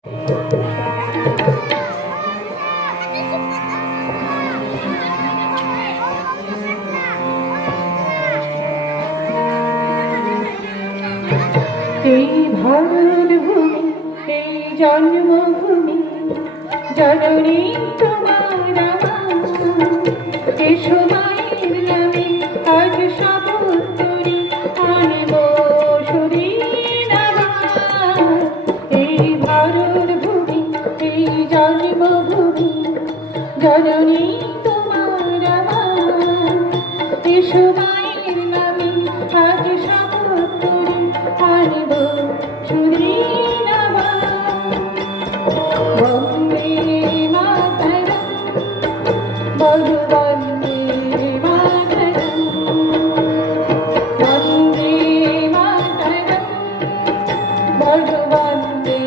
এই ভারত ভূমি, এই জন্মভূমি, জননী তোমার এসো মায়ের নামে আজ শপথ করি আনব শরীর আমার। এই ভারত ভূমি, এই জন্মভূমি, জননী তোমার এসো মায়ের নামে আজ শপথ করি আনব শরীর আমার। বন্দে মাতরম, বলো বন্দে মাতরম, বন্দে মাতরম, বলো বন্দে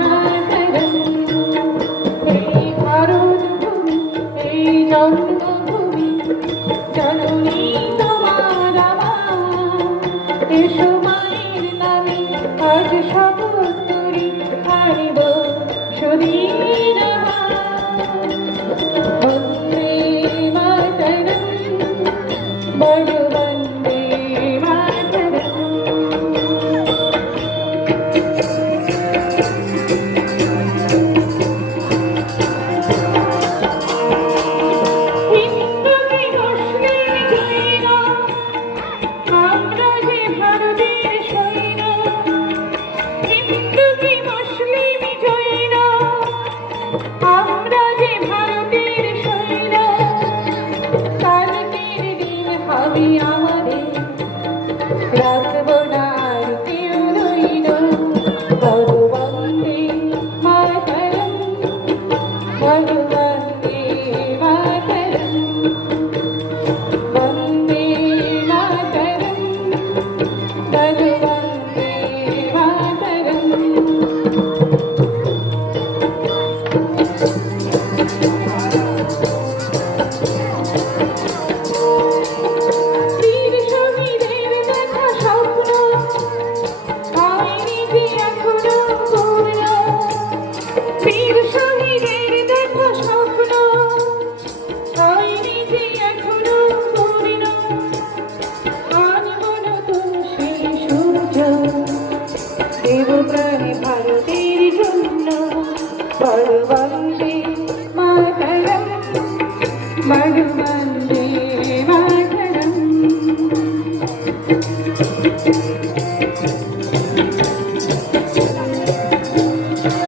মাতরম। এই ভারত ভূমি, এই জন্মভূমি, জননী তোমার আমার এসো মায়ের নামে আজ শপথ করি আনব শরীর আমার। বন্দে মাতরম, বলো বন্দে মাতরম। হিন্দু কি মুসলিম জৈন, আমরা যে ভারতের সৈন্য। হিন্দু কি মুসলিম জৈন, আমরা যে ভারতের সৈন্য। কালকের দিন হবে আমাদের, রাখব না আর কেউ রইল। বলো বন্দে মাতরম, বলো বন্দে মাতরম, বন্দে মাতরম, বলো বন্দে মাতরম। বীর শহীদের দেখা স্বপ্ন হয়নি যে এখনো পূর্ণ। বীর শহীদের দেখা স্বপ্ন হয়নি যে এখনো পূর্ণ। আনব নতুন সেই সূর্য, দেব প্রাণে ভারতের জন্য। বলো বন্দে